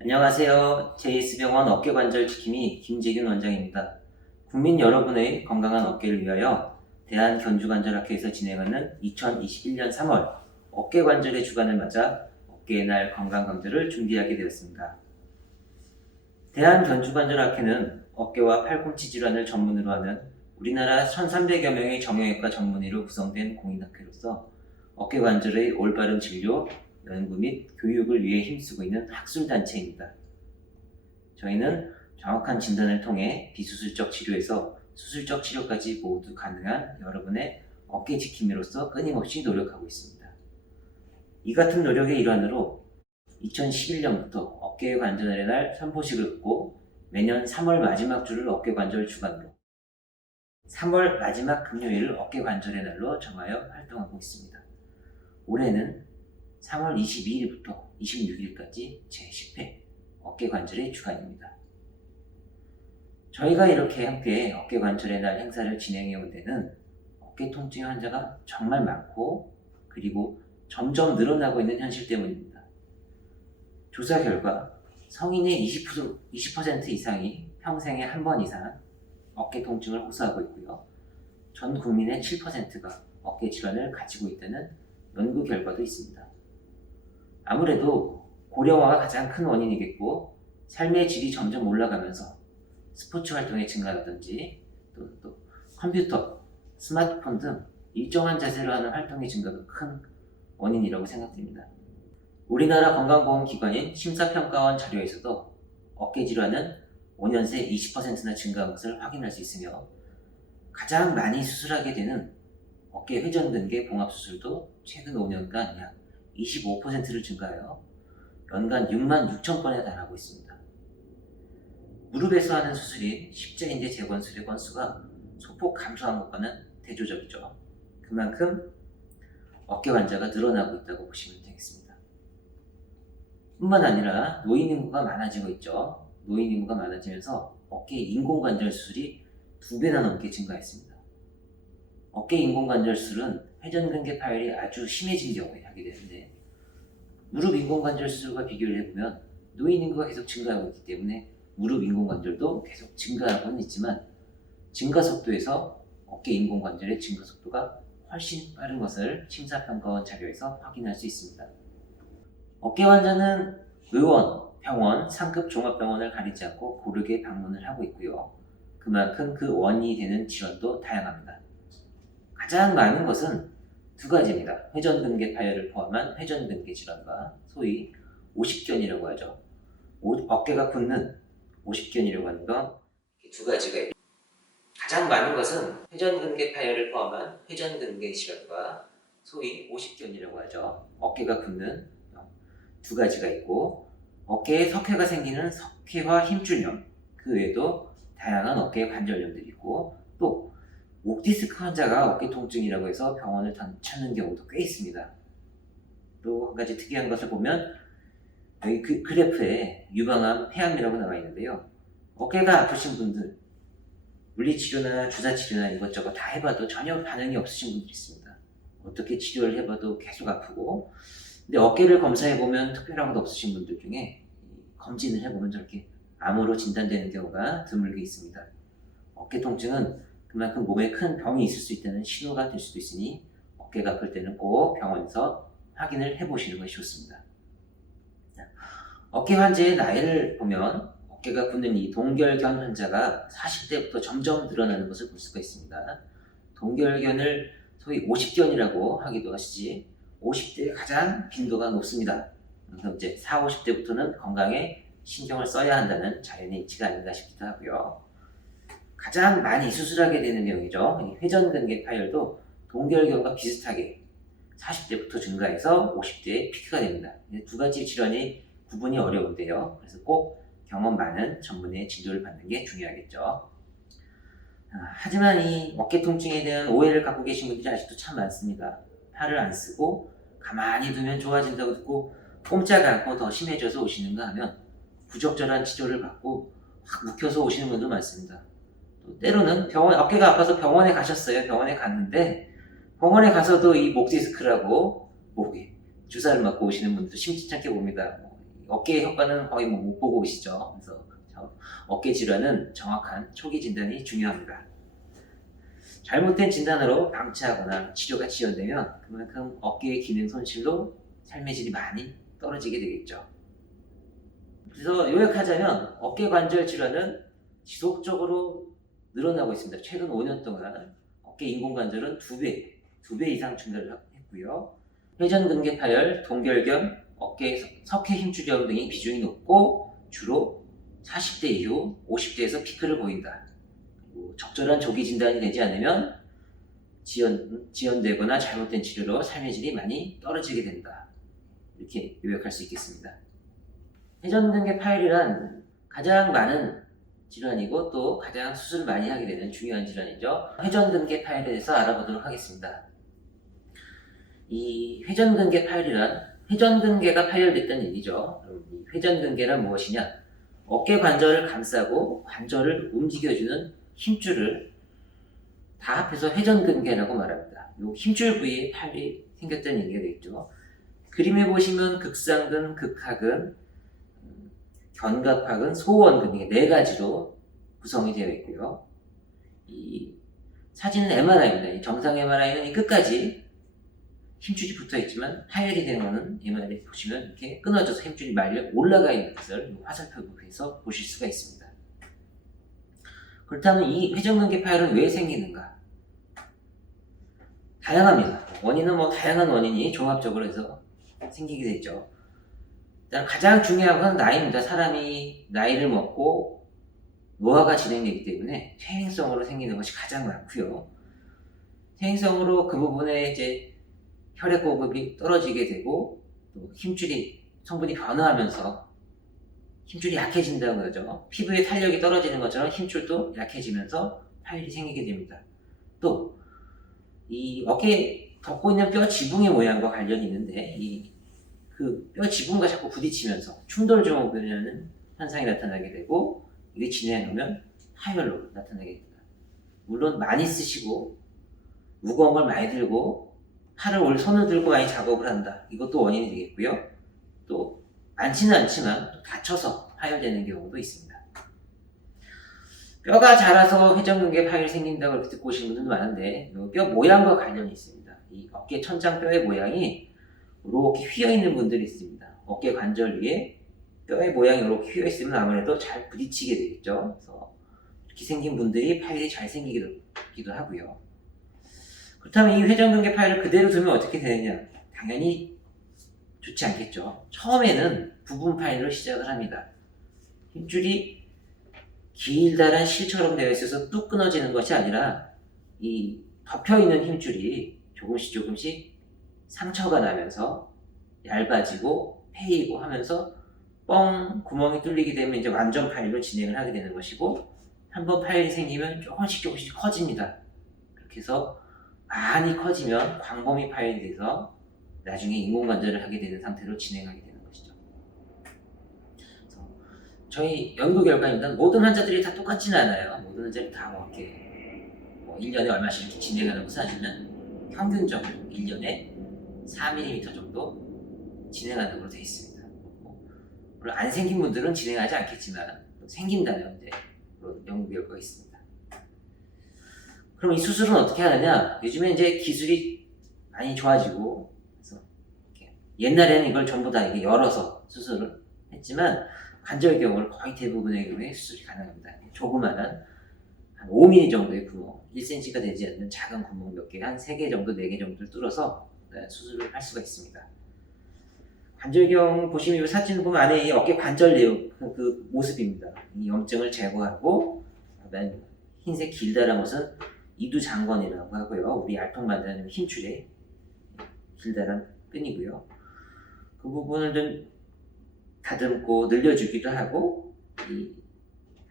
안녕하세요. JS병원 어깨관절지킴이 김재균 원장입니다. 국민 여러분의 건강한 어깨를 위하여 대한견주관절학회에서 진행하는 2021년 3월 어깨관절의 주간을 맞아 어깨의 날 건강강좌를 준비하게 되었습니다. 대한견주관절학회는 어깨와 팔꿈치 질환을 전문으로 하는 우리나라 1,300여 명의 정형외과 전문의로 구성된 공인학회로서 어깨관절의 올바른 진료, 연구 및 교육을 위해 힘쓰고 있는 학술단체입니다. 저희는 정확한 진단을 통해 비수술적 치료에서 수술적 치료까지 모두 가능한 여러분의 어깨 지킴이로서 끊임없이 노력하고 있습니다. 이 같은 노력의 일환으로 2011년부터 어깨 관절의 날 선포식을 갖고 매년 3월 마지막 주를 어깨 관절 주간으로 3월 마지막 금요일을 어깨 관절의 날로 정하여 활동하고 있습니다. 올해는 3월 22일부터 26일까지 제10회 어깨관절의 주간입니다. 저희가 이렇게 함께 어깨관절의 날 행사를 진행해 온 데는 어깨 통증 환자가 정말 많고 그리고 점점 늘어나고 있는 현실 때문입니다. 조사 결과 성인의 20% 이상이 평생에 한 번 이상 어깨 통증을 호소하고 있고요. 전 국민의 7%가 어깨 질환을 가지고 있다는 연구 결과도 있습니다. 아무래도 고령화가 가장 큰 원인이겠고 삶의 질이 점점 올라가면서 스포츠 활동의 증가라든지 또 컴퓨터, 스마트폰 등 일정한 자세로 하는 활동의 증가가 큰 원인이라고 생각됩니다. 우리나라 건강보험기관인 심사평가원 자료에서도 어깨 질환은 5년 새 20%나 증가한 것을 확인할 수 있으며 가장 많이 수술하게 되는 어깨 회전근개 봉합수술도 최근 5년간 약 25%를 증가하여 연간 6만 6천 건에 달하고 있습니다. 무릎에서 하는 수술인 십자인대 재건술의 건수가 소폭 감소한 것과는 대조적이죠. 그만큼 어깨 환자가 늘어나고 있다고 보시면 되겠습니다. 뿐만 아니라 노인 인구가 많아지고 있죠. 노인 인구가 많아지면서 어깨 인공관절 수술이 2배나 넘게 증가했습니다. 어깨 인공관절 수술은 회전근개 파열이 아주 심해진 경우에 하게 되는데 무릎 인공관절 수술과 비교를 해보면 노인 인구가 계속 증가하고 있기 때문에 무릎 인공관절도 계속 증가하고는 있지만 증가 속도에서 어깨 인공관절의 증가 속도가 훨씬 빠른 것을 심사평가원 자료에서 확인할 수 있습니다. 어깨 환자는 의원, 병원, 상급 종합병원을 가리지 않고 고르게 방문을 하고 있고요. 그만큼 그 원인이 되는 질환도 다양합니다. 가장 많은 것은 두 가지입니다. 회전근개 파열을 포함한 회전근개 질환과 소위 오십견이라고 하죠. 어깨가 굳는 오십견이라고 하는 건 두 가지가 있습니다. 가장 많은 것은 회전근개 파열을 포함한 회전근개 질환과 소위 오십견이라고 하죠. 어깨가 굳는 두 가지가 있고 어깨에 석회가 생기는 석회화 힘줄염, 그 외에도 다양한 어깨 관절염들이 있고 또 옥디스크 환자가 어깨 통증이라고 해서 병원을 찾는 경우도 꽤 있습니다. 또 한 가지 특이한 것을 보면 여기 그 그래프에 유방암, 폐암이라고 나와 있는데요. 어깨가 아프신 분들 물리치료나 주사치료나 이것저것 다 해봐도 전혀 반응이 없으신 분들이 있습니다. 어떻게 치료를 해봐도 계속 아프고 근데 어깨를 검사해보면 특별한 것 없으신 분들 중에 검진을 해보면 저렇게 암으로 진단되는 경우가 드물게 있습니다. 어깨 통증은 그만큼 몸에 큰 병이 있을 수 있다는 신호가 될 수도 있으니 어깨가 아플 때는 꼭 병원에서 확인을 해보시는 것이 좋습니다. 어깨 환자의 나이를 보면 어깨가 굳는 이 동결견 환자가 40대부터 점점 늘어나는 것을 볼 수가 있습니다. 동결견을 소위 50견이라고 하기도 하시지 50대에 가장 빈도가 높습니다. 그래서 이제 40, 50대부터는 건강에 신경을 써야 한다는 자연의 이치가 아닌가 싶기도 하고요. 가장 많이 수술하게 되는 병이죠. 회전근개 파열도 동결견과 비슷하게 40대부터 증가해서 50대에 피크가 됩니다. 두 가지 질환이 구분이 어려운데요. 그래서 꼭 경험 많은 전문의의 진료를 받는 게 중요하겠죠. 하지만 이 어깨 통증에 대한 오해를 갖고 계신 분들이 아직도 참 많습니다. 팔을 안 쓰고 가만히 두면 좋아진다고 듣고 꼼짝 않고 더 심해져서 오시는가 하면 부적절한 치료를 받고 확 묵혀서 오시는 분도 많습니다. 또 때로는 어깨가 아파서 병원에 가셨어요. 병원에 갔는데 병원에 가서도 이 목 디스크라고 목에 주사를 맞고 오시는 분들도 심심찮게 봅니다. 어깨 효과는 거의 뭐 못 보고 오시죠. 그래서 어깨 질환은 정확한 초기 진단이 중요합니다. 잘못된 진단으로 방치하거나 치료가 지연되면 그만큼 어깨의 기능 손실로 삶의 질이 많이 떨어지게 되겠죠. 그래서 요약하자면 어깨 관절 질환은 지속적으로 늘어나고 있습니다. 최근 5년 동안 어깨 인공관절은 2배 이상 증가했고요. 회전근개 파열, 동결경, 어깨 석회 힘줄염 등의 비중이 높고 주로 40대 이후 50대에서 피크를 보인다. 그리고 적절한 조기 진단이 되지 않으면 지연되거나 잘못된 치료로 삶의 질이 많이 떨어지게 된다. 이렇게 요약할 수 있겠습니다. 회전근개 파열이란 가장 많은 질환이고 또 가장 수술을 많이 하게 되는 중요한 질환이죠. 회전근개 파열에 대해서 알아보도록 하겠습니다. 이 회전근개 파열이란 회전근개가 파열됐다는 얘기죠. 그럼 이 회전근개란 무엇이냐? 어깨 관절을 감싸고 관절을 움직여주는 힘줄을 다 합해서 회전근개라고 말합니다. 이 힘줄 부위에 파열이 생겼다는 얘기가 되겠죠. 그림에 보시면 극상근, 극하근, 견갑하근, 소원근 이게 4가지로 구성이 되어 있고요. 이 사진은 MRI입니다. 이 정상 MRI는 이 끝까지 힘줄이 붙어 있지만 파열이 되는 것은 MRI 보시면 이렇게 끊어져서 힘줄이 말려 올라가 있는 것을 화살표에서 보실 수가 있습니다. 그렇다면 이 회전근개 파열은 왜 생기는가? 다양합니다. 원인은 다양한 원인이 종합적으로 해서 생기게 되죠. 일단 가장 중요한 건 나이입니다. 사람이 나이를 먹고 노화가 진행되기 때문에 퇴행성으로 생기는 것이 가장 많고요. 퇴행성으로 그 부분에 이제 혈액 공급이 떨어지게 되고 또 힘줄이 성분이 변화하면서 힘줄이 약해진다고 하죠. 피부의 탄력이 떨어지는 것처럼 힘줄도 약해지면서 파열이 생기게 됩니다. 또 이 어깨에 덮고 있는 뼈 지붕의 모양과 관련이 있는데 그 뼈 지붕과 자꾸 부딪히면서 충돌 증후군이라는 현상이 나타나게 되고 이게 진행하면 파열로 나타나게 됩니다. 물론 많이 쓰시고 무거운 걸 많이 들고 손을 들고 많이 작업을 한다. 이것도 원인이 되겠고요. 또 많지는 않지만 또 다쳐서 파열되는 경우도 있습니다. 뼈가 자라서 회전근개 파열이 생긴다고 이렇게 듣고 오시는 분들도 많은데 뼈 모양과 관련이 있습니다. 이 어깨 천장 뼈의 모양이 이렇게 휘어있는 분들이 있습니다. 어깨 관절 위에 뼈의 모양이 이렇게 휘어있으면 아무래도 잘 부딪히게 되겠죠. 그래서 이렇게 생긴 분들이 파열이 잘 생기기도 하고요. 그렇다면 이 회전근개 파열을 그대로 두면 어떻게 되느냐? 당연히 좋지 않겠죠. 처음에는 부분 파열로 시작을 합니다. 힘줄이 길다란 실처럼 되어 있어서 뚝 끊어지는 것이 아니라 이 덮여있는 힘줄이 조금씩 상처가 나면서 얇아지고 패이고 하면서 구멍이 뚫리게 되면 이제 완전 파열로 진행을 하게 되는 것이고 한번 파열이 생기면 조금씩 커집니다. 그렇게 해서 많이 커지면 광범위 파열이 돼서 나중에 인공관절을 하게 되는 상태로 진행하게 되는 것이죠. 그래서 저희 연구 결과입니다. 모든 환자들이 다 똑같지는 않아요. 모든 환자들이 다 이렇게 1년에 얼마씩 이렇게 진행하는 것은 아니지만 평균적으로 1년에 4mm 정도 진행하는 걸로 되어 있습니다. 물론 안 생긴 분들은 진행하지 않겠지만 생긴다면 이제 연구 결과가 있습니다. 그럼 이 수술은 어떻게 하느냐? 요즘에 이제 기술이 많이 좋아지고 그래서 옛날에는 이걸 전부 다 이렇게 열어서 수술을 했지만 관절경을 거의 대부분의 경우에 수술이 가능합니다. 조그마한 한 5mm 정도의 구멍, 1cm가 되지 않는 작은 구멍 몇 개, 한 3개 정도, 4개 정도를 뚫어서 수술을 할 수가 있습니다. 관절경 보시면 이 사진을 보면 안에 이 어깨 관절 내용 그 모습입니다. 이 염증을 제거하고 흰색 길다란 것은 이두장관이라고 하고요. 우리 알통 만드는 힘줄의 길다란 끈이고요. 그 부분을 좀 다듬고 늘려주기도 하고 이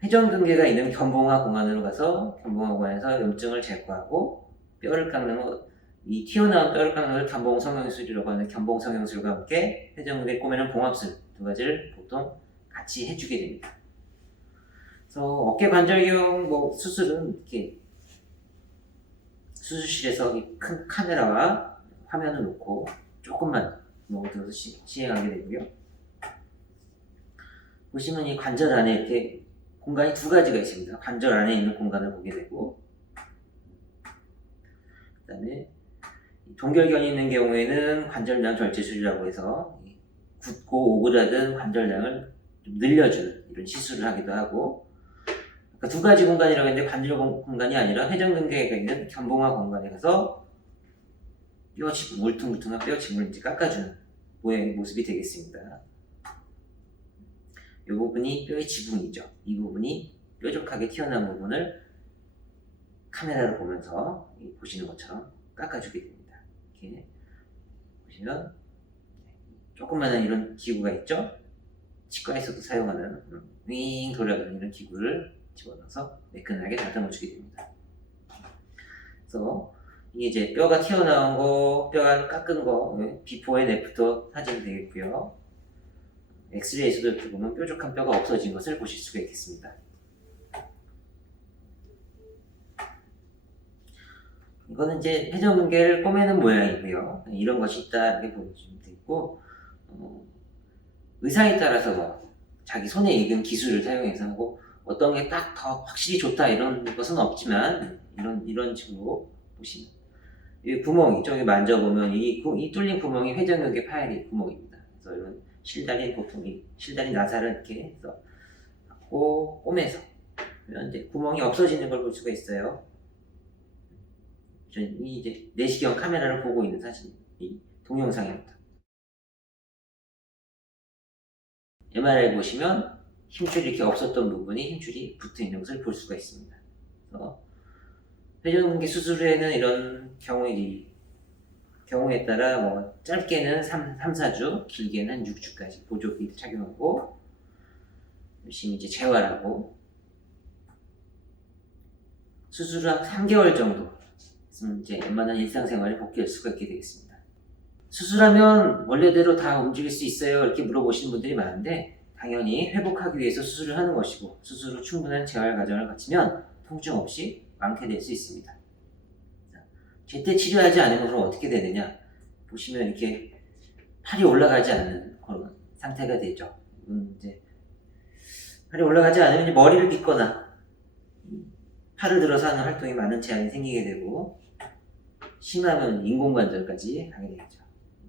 회전근개가 있는 견봉화 공간으로 가서 견봉화 공간에서 염증을 제거하고 뼈를 깎는 이 튀어나온 뼈를 깎는 것을 견봉성형술이라고 하는 견봉성형술과 함께 회전근개 꼬매는 봉합술 2가지를 보통 같이 해주게 됩니다. 그래서 어깨 관절경 수술은 이렇게 수술실에서 큰 카메라와 화면을 놓고 조금만 들어서 시행하게 되고요. 보시면 이 관절 안에 이렇게 공간이 두 가지가 있습니다. 관절 안에 있는 공간을 보게 되고, 그 다음에 동결견이 있는 경우에는 관절량 절제 수술이라고 해서 굳고 오그라든 관절량을 좀 늘려주는 이런 시술을 하기도 하고, 그러니까 두 가지 공간이라고 했는데 관절 공간이 아니라 회전근개가 있는 견봉화 공간에 가서 뼈 지붕, 울퉁불퉁한 뼈 지붕을 이제 깎아주는 모양의 모습이 되겠습니다. 이 부분이 뼈의 지붕이죠. 이 부분이 뾰족하게 튀어나온 부분을 카메라로 보면서 보시는 것처럼 깎아주게 됩니다. 이렇게 보시면 조그마한 이런 기구가 있죠. 치과에서도 사용하는 윙 돌아가는 이런 기구를 집어넣어서 매끈하게 다듬어주게 됩니다. 그래서 이게 이제 뼈가 튀어나온 거, 뼈가 깎은 거, 비포 앤 애프터 사진이 되겠고요. 엑스레이에서도 이렇게 보면 뾰족한 뼈가 없어진 것을 보실 수가 있겠습니다. 이거는 이제 회전근개를 꼬매는 모양이고요. 이런 것이 있다 이렇게 보시면 되고, 의사에 따라서 뭐 자기 손에 익은 기술을 사용해서 하고 어떤 게 딱 더 확실히 좋다 이런 것은 없지만 이런 식으로 보시면 이 구멍이 저기 만져보면 이 뚫린 구멍이 회전근개 파열의 구멍입니다. 그래서 이런 실다리 보통 실다리 나사를 이렇게 해서 갖고 꼬매서 그러면 이제 구멍이 없어지는 걸 볼 수가 있어요. 이 이제 내시경 카메라를 보고 있는 사진, 이 동영상입니다. MRI 보시면 힘줄이 이렇게 없었던 부분이 힘줄이 붙어 있는 것을 볼 수가 있습니다. 그래서 회전근개 수술 후에는 이런 경우에 따라 뭐 짧게는 3-4주, 길게는 6주까지 보조기 착용하고 열심히 이제 재활하고 수술 후 3개월 정도 있으면 이제 웬만한 일상생활에 복귀할 수가 있게 되겠습니다. 수술하면 원래대로 다 움직일 수 있어요? 이렇게 물어보시는 분들이 많은데 당연히 회복하기 위해서 수술을 하는 것이고 수술 후 충분한 재활 과정을 거치면 통증 없이 완쾌될 수 있습니다. 제때 치료하지 않으면 그럼 어떻게 되느냐? 보시면 이렇게 팔이 올라가지 않는 그런 상태가 되죠. 이제 팔이 올라가지 않으면 이제 머리를 빗거나 팔을 들어서 하는 활동에 많은 제한이 생기게 되고 심하면 인공관절까지 가게 되죠.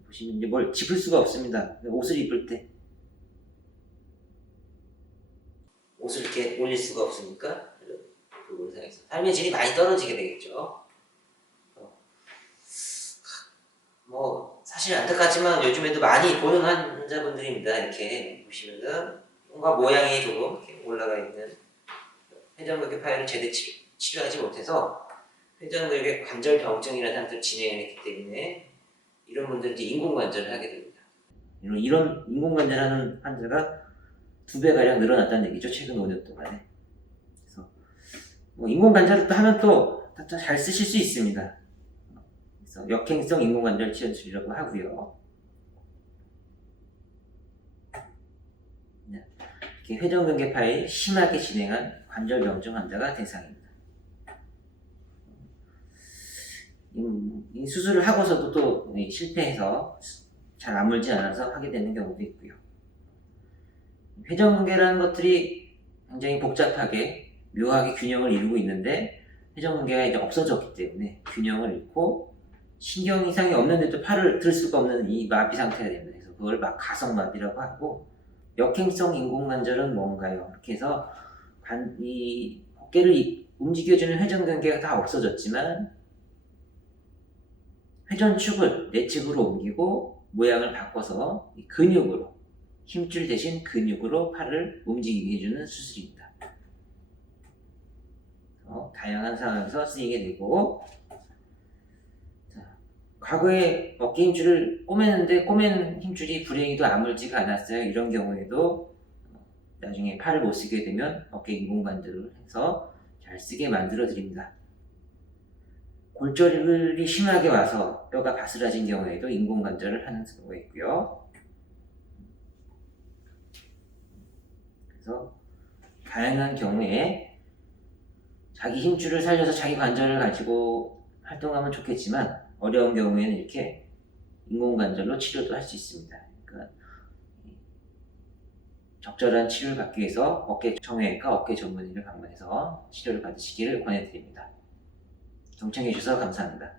보시면 이제 뭘 짚을 수가 없습니다. 옷을 입을 때 옷을 이렇게 올릴 수가 없으니까 부분을 사용해서 삶의 질이 많이 떨어지게 되겠죠. 뭐 사실 안타깝지만 요즘에도 많이 보는 환자분들입니다. 이렇게 보시면은 뭔가 모양이 조금 이렇게 올라가 있는 회전근개 파열을 제대로 치료하지 못해서 회전근개 관절 병증이라는 상태로 진행을 했기 때문에 이런 분들이 인공관절을 하게 됩니다. 이런 인공관절하는 환자가 2배가량 늘어났다는 얘기죠. 최근 5년 동안에. 그래서 뭐 인공관절을 또 하면 또 잘 쓰실 수 있습니다. 그래서 역행성 인공관절 치료술이라고 하고요. 이렇게 회전근개 파열이 심하게 진행한 관절병증 환자가 대상입니다. 이 수술을 하고서도 또 실패해서 잘 아물지 않아서 하게 되는 경우도 있고요. 회전근개라는 것들이 굉장히 복잡하게 묘하게 균형을 이루고 있는데 회전근개가 이제 없어졌기 때문에 균형을 잃고 신경 이상이 없는데도 팔을 들 수가 없는 이 마비 상태가 됩니다. 그래서 그걸 막 가성마비라고 하고 역행성 인공관절은 뭔가요? 이렇게 해서 이 어깨를 움직여주는 회전근개가 다 없어졌지만 회전축을 내측으로 옮기고 모양을 바꿔서 근육으로 힘줄 대신 근육으로 팔을 움직이게 해주는 수술입니다. 다양한 상황에서 쓰이게 되고 과거에 어깨 힘줄을 꼬매는데 꼬맨 힘줄이 불행히도 아물지가 않았어요. 이런 경우에도 나중에 팔을 못 쓰게 되면 어깨 인공관절을 해서 잘 쓰게 만들어 드립니다. 골절이 심하게 와서 뼈가 바스라진 경우에도 인공관절을 하는 경우가 있고요. 그래서 다양한 경우에 자기 힘줄을 살려서 자기 관절을 가지고 활동하면 좋겠지만 어려운 경우에는 이렇게 인공관절로 치료도 할 수 있습니다. 그러니까 적절한 치료를 받기 위해서 어깨 정형외과 어깨 전문의를 방문해서 치료를 받으시기를 권해드립니다. 동청해 주셔서 감사합니다.